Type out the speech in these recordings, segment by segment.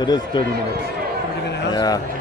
it is 30 minutes. 30-minute house. Yeah.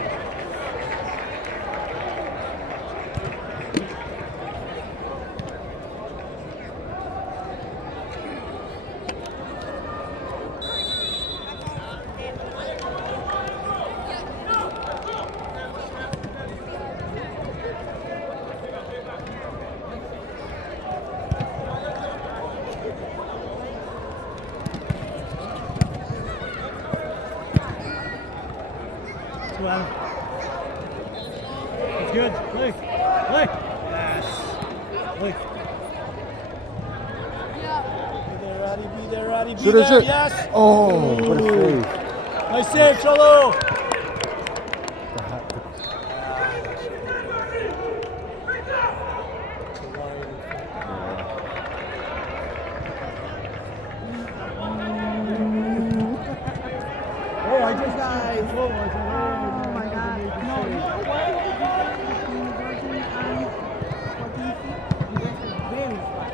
It's good. Play. Play. Yes. Play. Be there, Roddy. Be there. Shoot. Yes. Oh, what a save. Nice save, Cholo. Oh, I just guys. Oh my God. No, you know what? Between Virgin and Spartans, you guys are very fast.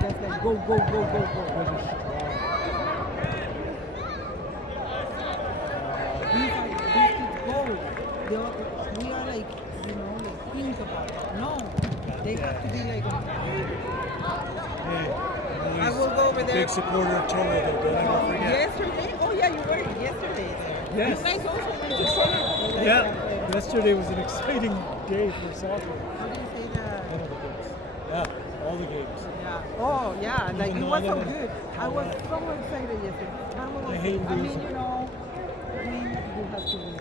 Just like go. These kids go. We are like, like think about it. No, they have to be like on. I will go over there. Big supporter of Cholo, though. Don't ever forget. Yesterday? Oh yeah, you were yesterday. Yes. You guys also went to soccer. Yeah. Yesterday was an exciting day for soccer. How do you say that? One of the games. Yeah, all the games. Yeah. Oh yeah, like it Even was though so I good. I was so excited yesterday. I hate I mean, losing. win, you have to win.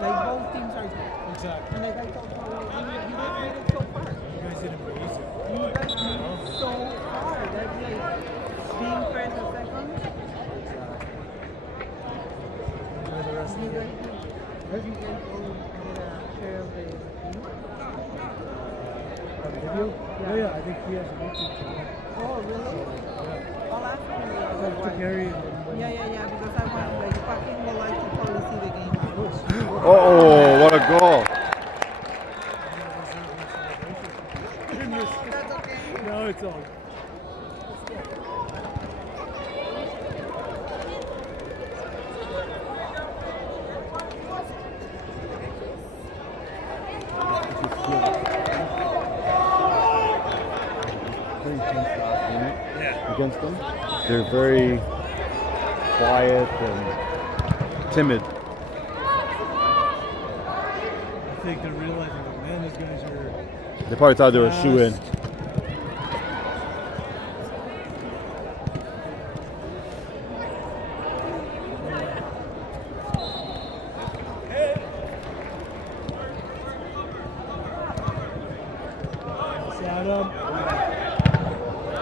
Like both teams are good. Exactly. And like I told Paulo, you guys made it so far. You guys did amazing. You guys made it so far. That's like being first or second. Enjoy the rest of You the guys game. go get a share of the team. Video? Yeah, I think he has a YouTube channel. Oh really? Yeah. I'll ask him. To carry it. Yeah, because I want, like, fucking would like to probably see the game. Oh, what a goal. That's okay. No, it's all. Against them. They're very quiet and timid. I think they're realizing that, man, those guys are. They probably thought they were a shoe-in.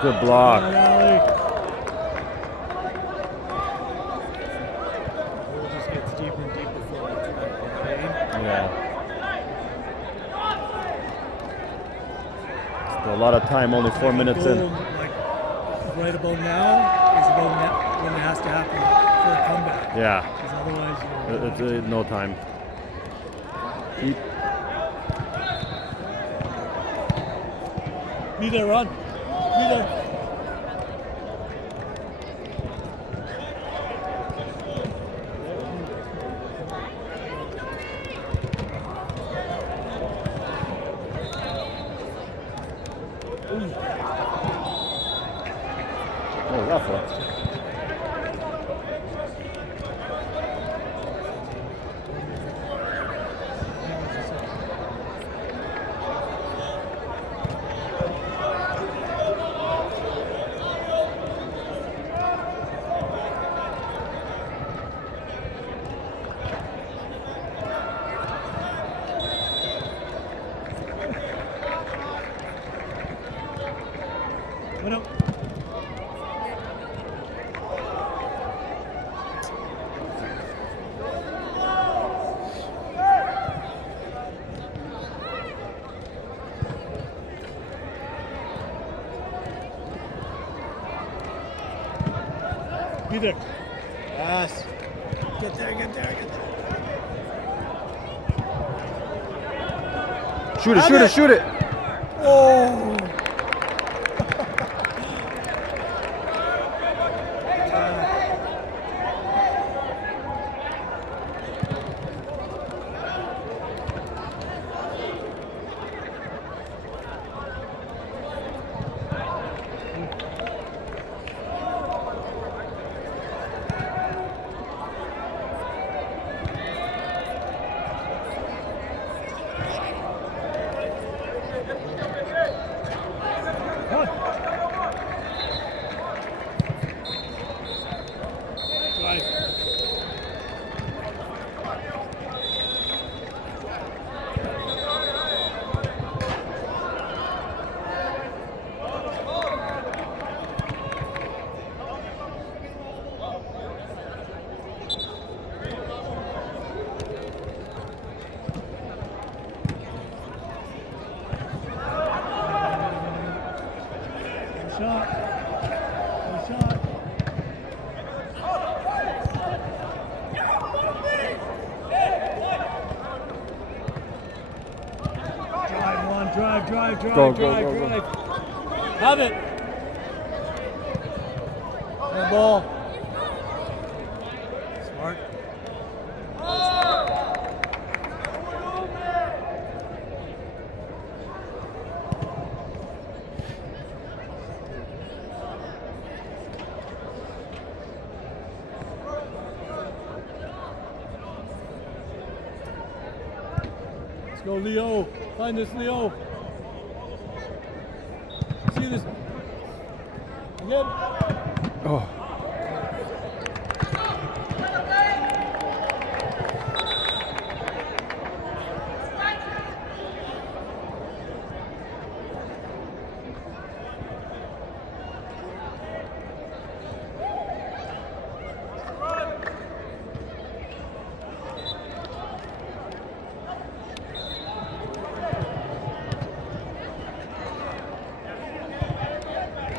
Good block. It just gets deeper and deeper for the game. Yeah. Still a lot of time, only 4 minutes in. Like right about now is about when it has to happen for a comeback. Yeah. Because otherwise, It's no time. Keep. Be there, Ron. Be there. Oh, rough one. Bueno. Be there. Yes. Get there. Shoot it. Oh. shot. Good shot. Drive one, drive. Go. Have it. Good ball. Smart. Let's go, Leo. Find this, Leo. See this. Again. Oh.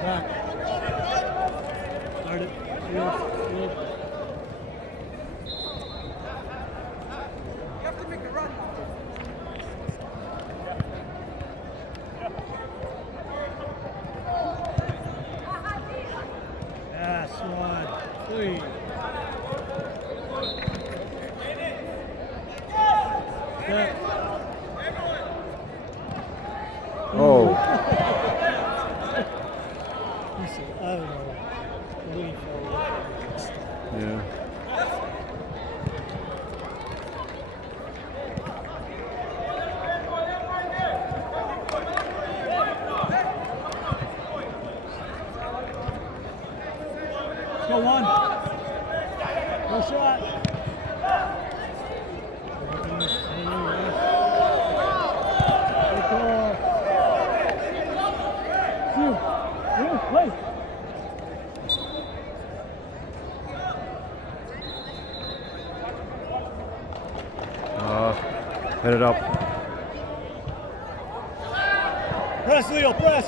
Back. Start it. Field. You have to make a run. Pass one. 3. Set. Oh. I don't know. Really far away. Yeah. Let's go one. No shot. Good call. Two. Play. Head it up. Press, Leo, press.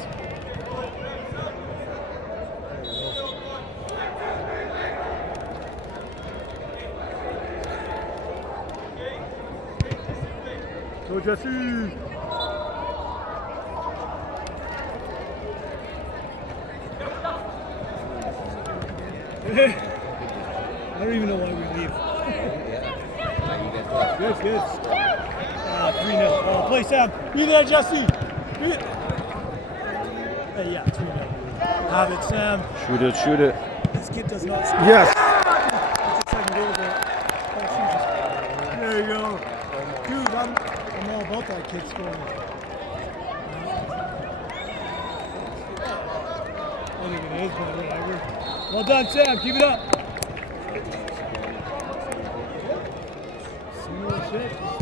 Go, Jesse. I don't even know why we leave. Good. 3-0. Play Sam. Be there, Jesse. Be it. Hey, yeah, 3-0. Have it, Sam. Shoot it. This kid does not score. Yes. That's a second goal there. Oh, Jesus. There you go. Dude, I'm all about that kid scoring. I think it is, but whatever. Well done, Sam. Keep it up. Similar shit. Just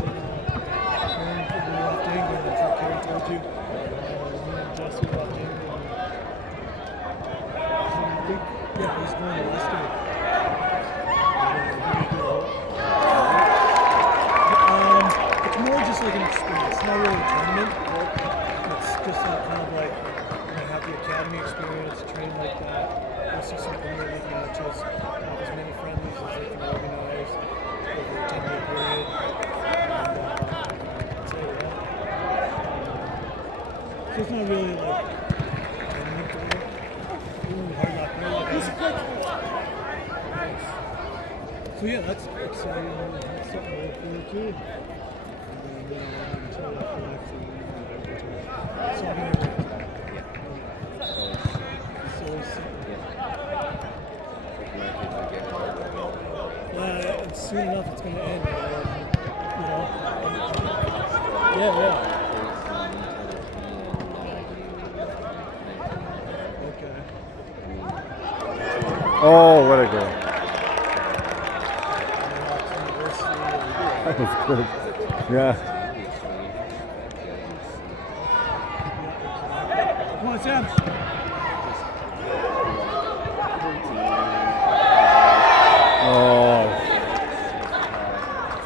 going for the left angle. That's what Kerry told you. Me and Jesse left angle. Yeah, he's going to left angle. It's more just like an experience. It's not really a tournament. It's just kind of like have the academy experience, train like that, go see some Premier League matches, have as many friendlies as they can organize over a 10-day period. And that's it, yeah. So it's not really like tournament to it. Ooh, hard knock there. So yeah, that's exciting. That's something to look forward to. And then until after next week, so I'm gonna and soon enough it's going to end. You know? Yeah. Okay. Oh, what a goal. That was good. Yeah. Come on, Sam. Oh.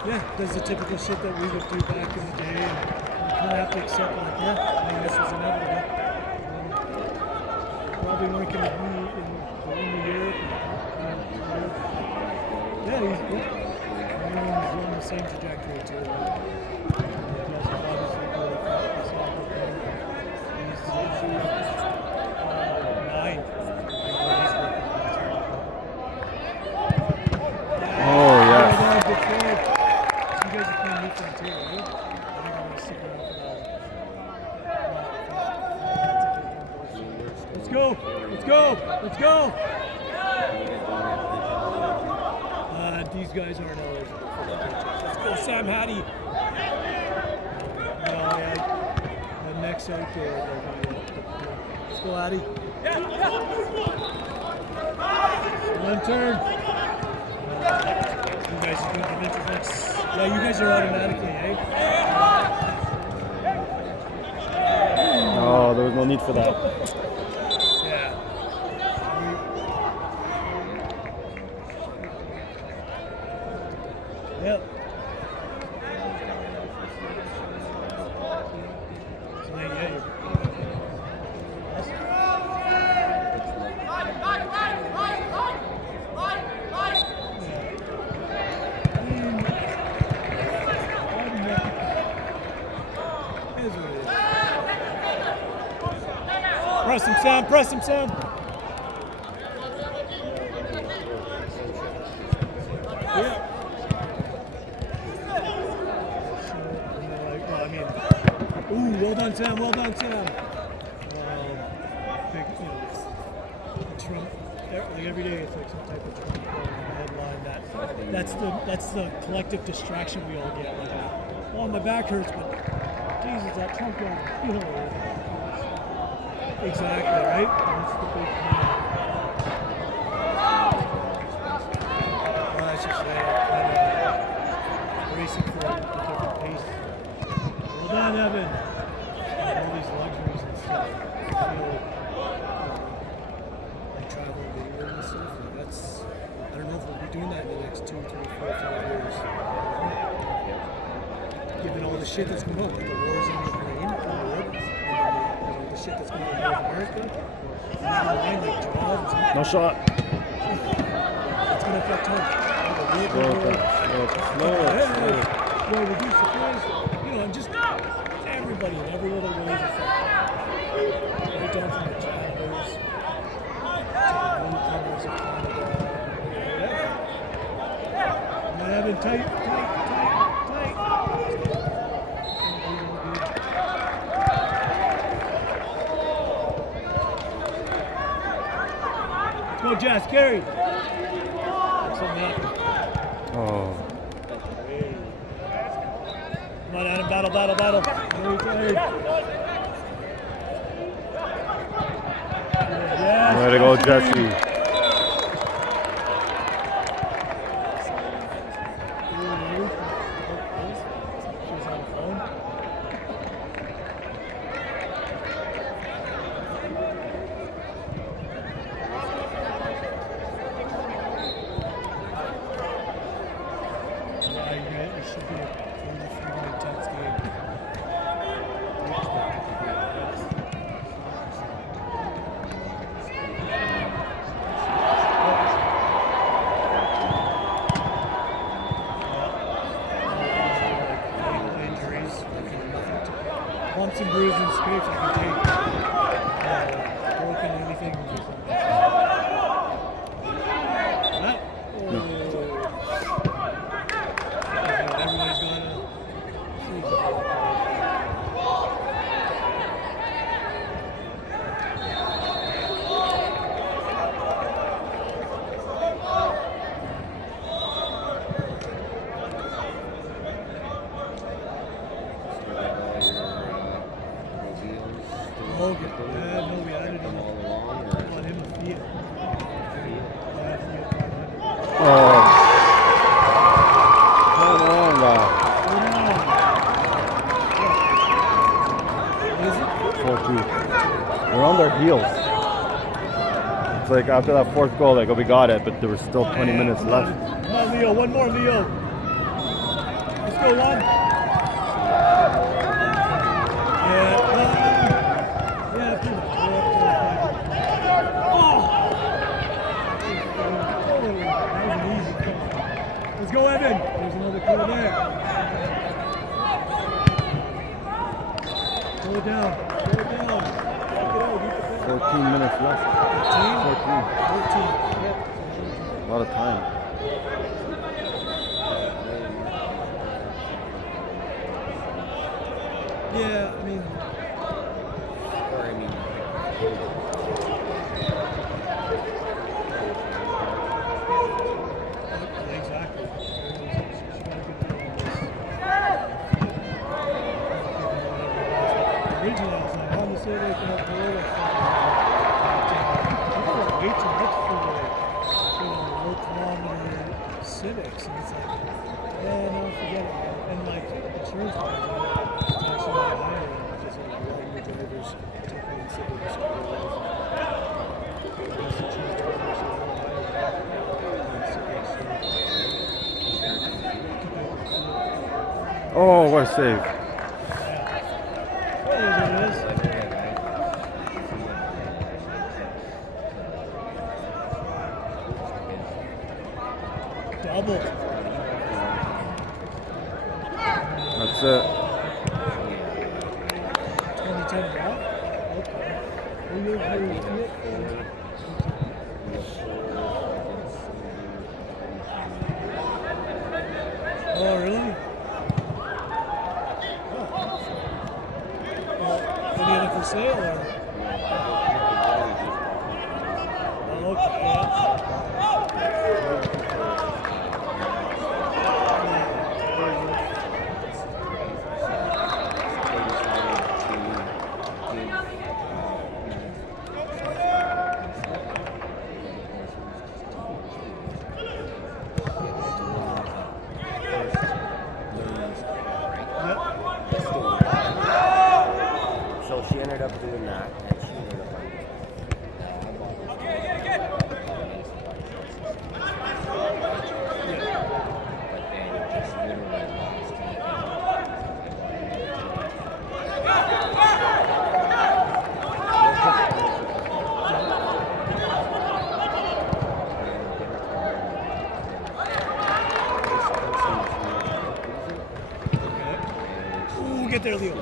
Yeah, that's the typical shit that we would do back in the day. And you kind of have to accept, like, yeah, I mean, this was inevitable. probably weren't going to be in Europe. Yeah, he's on the same trajectory too. He's obviously really fast. He's 9. Oh, yeah. Good trade. So you guys are playing with them too, right? I think I'm going to stick around for that. Let's go! Let's go! Let's go! These guys aren't eligible for the pitches. Let's go, Sam Hattie! No, yeah, the next out there. Let's go, Hattie. One turn. You guys are doing the vintage. Yeah, you guys are automatically, eh? Oh, there was no need for that. Yeah. Yep. So, yeah, you're Press him, Sam. Press him, Sam. Yeah. Ooh, well done, Sam. Well done, Sam. Big, Trump. Like every day, it's like some type of Trump headline. That's the collective distraction we all get. Like, oh, my back hurts, but Jesus, that Trump guy. Exactly, right? That's the big thing. Well, that's just kind of racing for a different pace. Well done, Evan. All these luxuries and stuff. Like travel video and stuff. Like that's, I don't know if we'll be doing that in the next 2, 3, 4, 5 years. Given all the shit that's going on, like the wars in Ukraine, the shit that's going on in North America, No shot. It's going to affect home. Slow. Well, reduce the price, and just everybody in every little way is affected. Right down from the travelers to the newcomers of Canada. I'm having tight. Go, Jazz, carry. Something happened. Oh. Come on, Adam, battle. Very tired. Yes, Way to go, Jesse. She's on the phone. It should be a really freaking intense game. Injuries, bumps and bruises and scrapes I can take. Broken anything. Everybody's going to Logan. Yeah, no, we added him on him to feed. Oh. Come on, now. 4-2. We're on their heels. It's like after that fourth goal, like, oh, we got it, but there was still 20 minutes left. Come on, Leo. One more, Leo. Let's go, Lon. Yeah. 14 minutes left. 14? 14. 14. Yep. A lot of time. Yeah, I mean, exactly. She's got a good deal on this. Originally, I was like, oh, you say they can upload it. Way too much for the low kilometer civics. And it's like, yeah, no, forget it. And like, insurance wise, it's actually not higher because a lot of new drivers taking in civics. Oh, what a save. Double. That's it. 2010 block? Okay. Who you it? Oh, really? Any of it for sale or? Oh, okay. So she ended up doing that, and she ended up on Ooh, get there, Leo.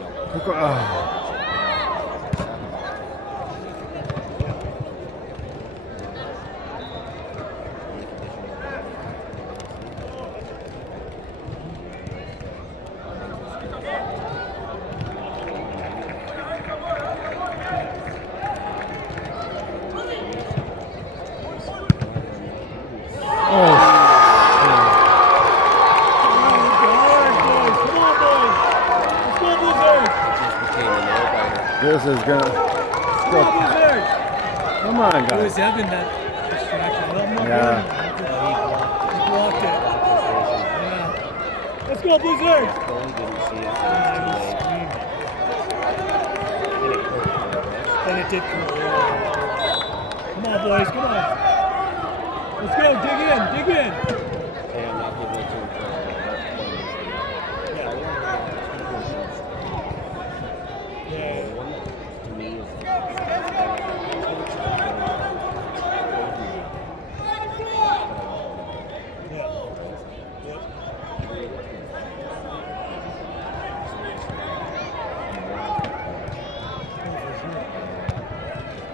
This is gonna. Come on, It was guys. Evan that distracted. Yeah. He blocked it. Yeah. Let's go, Blizzard! Then it did come. Come on, boys, come on. Let's go, dig in, dig in.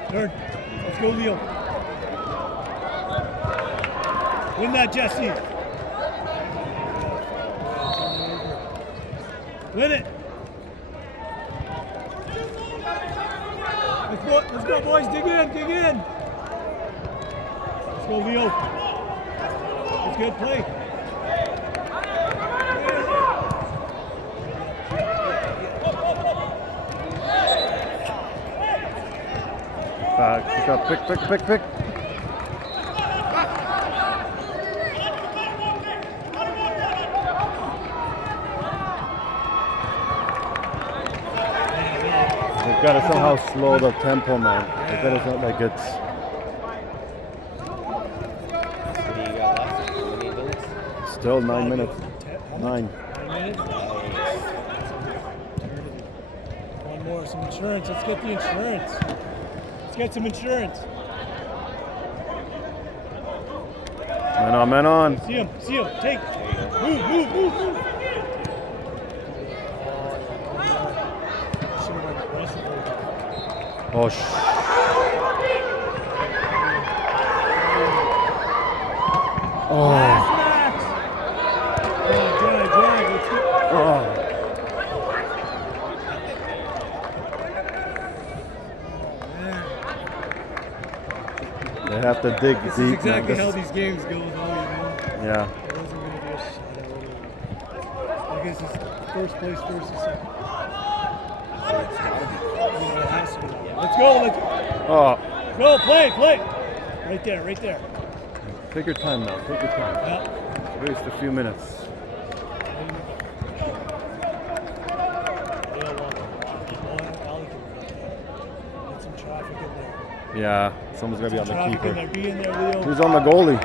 Turn. Let's go, Leo. Win that, Jesse. Win it. Let's go, boys. Dig in, dig in. Let's go, Leo. That's good play. Pick up, pick. We've got to somehow slow the tempo, man. We've got to not like it's. Still 9 minutes. 9. 9 minutes. One more, some insurance. Let's get the insurance. Let's get some insurance. Men on. See him, take. Move. Oh, Oh. Max. Drive. Let's go. Oh. They have to dig This deep. is exactly man. how these games go, though, you know. Yeah. It wasn't going to be a shutout. I guess it's first place versus second. It's gotta be. Yeah, it has to be. Let's go. Oh. Go, play. Right there. Take your time now. Take your time. Yeah. Waste a few minutes. Get some traffic in there. Yeah. Someone's got to be on the Traffic in keeper. there. Be in there, Leo. Who's on the goalie?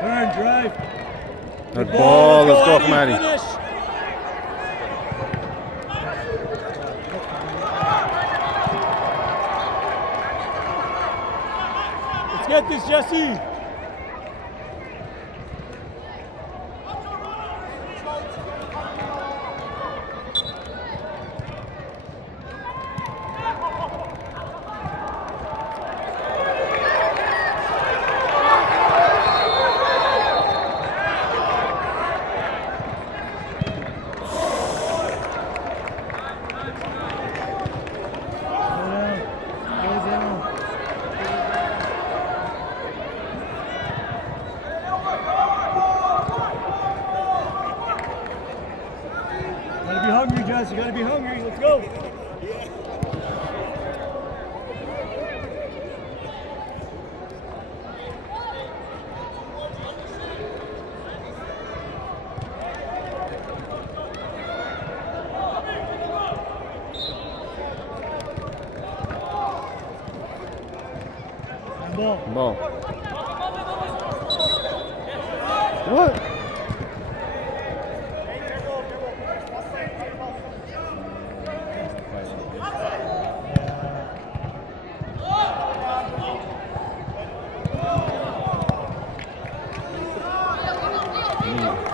Turn, drive. That ball. Let's go, Eddie, Maddie. finish. Let's get this, Jesse. Gotta be hungry, Jess. You gotta be hungry. Let's go. Ball. Ball. What?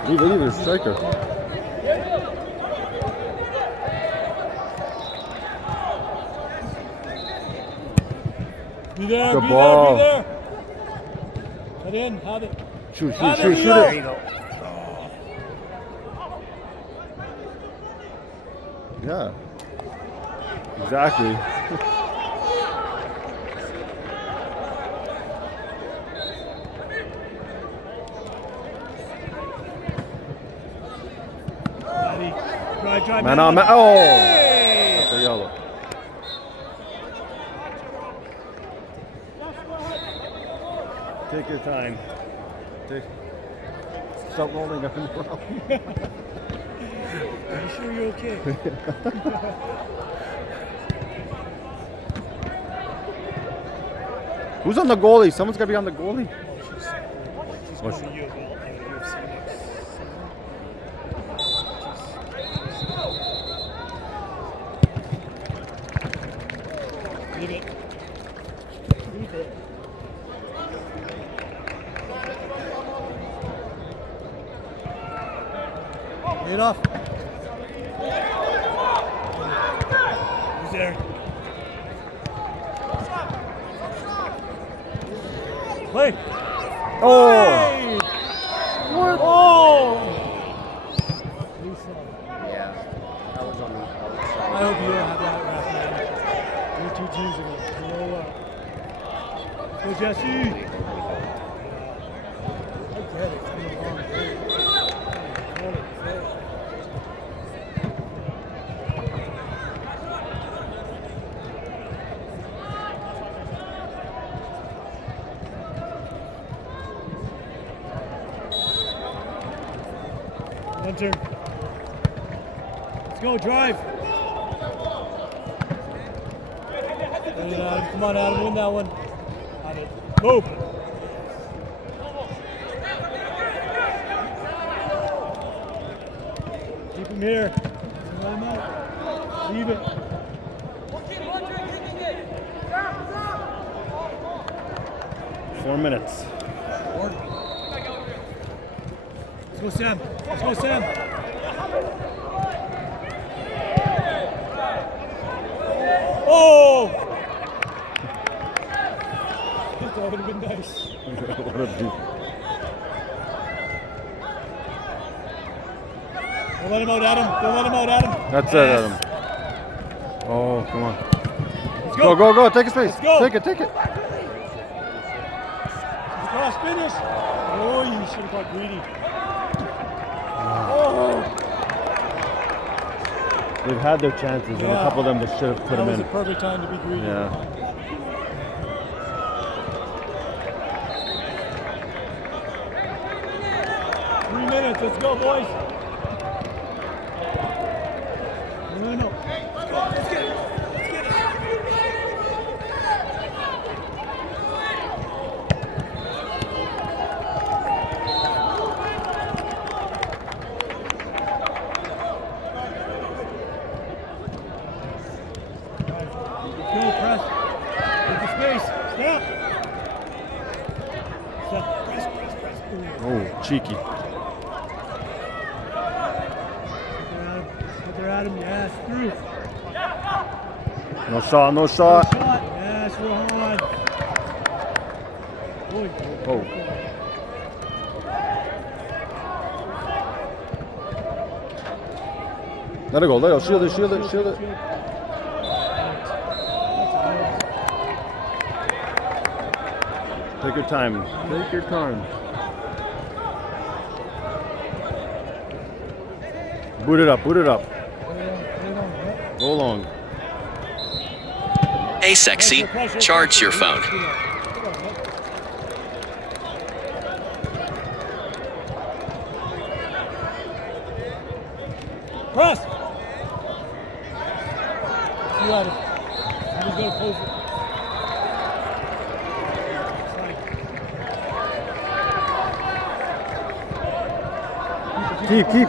Leave it, striker. Be there, Good be ball. there. Cut in, have it. Shoot There it. you go. There you go. Yeah. Exactly. Drive. Man on man. Oh! Hey! That's a yellow. Take your time. Stop rolling up and down. Are you sure you're okay? Who's on the goalie? Someone's got to be on the goalie. She's going to UFC next summer. Leave it. Lay it off. Who's there? Play. Oh! Hey! What? Oh! Yeah. That was on the outside. I hope you don't have that ref, man. You're 2 teams ago. You know what? Go, Jesse. I get it. It's been a long day. Hunter. Let's go, drive. Come on, Adam, win that one. On it. Move. Keep him here. Let him out. Leave it. Four minutes. Let's go, Sam. Oh! That would have been nice. What a beat. Don't let him out, Adam. Don't let him out, Adam. That's it, Adam. Oh, come on. Let's Go, go, go. Take a space. Let's go. Take it, take it. Cross finish. Oh, you should have got greedy. Oh. They've had their chances, and a couple of them they should have put them That was in. the perfect time to be greedy. Yeah. 3 minutes. Let's go, boys. No. Let's go. Let's get it. Let's get it. Go, press. Get the space. Stop. Stop. Press. Oh, cheeky. Put her at him. Yes, through. No shot, no shot. Shot. Yes, Rohan. Boy. Oh. Let it go, let it go. Shield it, shield it, shield it. Take your time. Take your time. Boot it up, boot it up. Go long. Hey sexy, charge your phone. Press. You got it. He's going to close it. Keep, keep.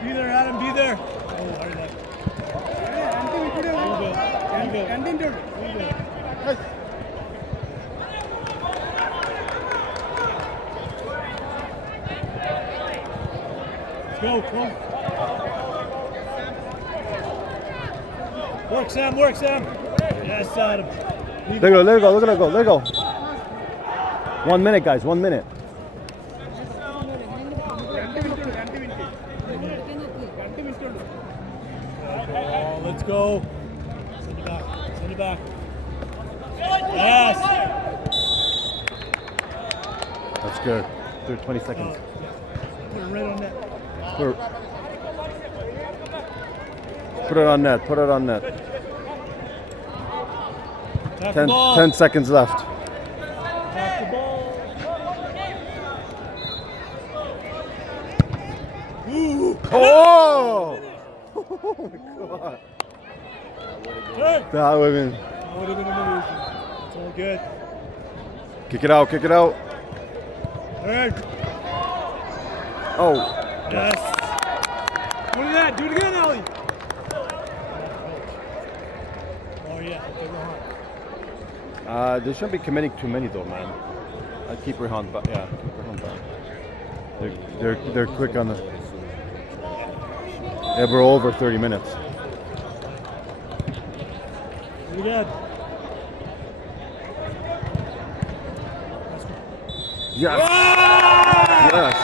Be there, Adam. Be there. Oh, hard luck. Let's go, come on. Work, Sam, work, Sam. Yes, Adam. Let it go, let it go, look at it go, let it go. 1 minute, guys, 1 minute. Oh, let's go. Send it back. Send it back. Yes. That's good. 20 seconds. Put it right on net. Put it on net, put it on net. Tap the ball. 10 seconds left. Tap the ball. Ooh. Oh! Oh my god. Hey. That would have been. That would have been amazing. It's all good. Kick it out, kick it out. Third. Oh. Yes. Look at that. Do it again, Ellie. Oh, yeah. Okay, Rohan. They shouldn't be committing too many though, man. I'd keep Rehan back. Yeah, keep Rehan back. They're quick on the. Yeah, we're over 30 minutes. Pretty good. Yes. Ah! Yes.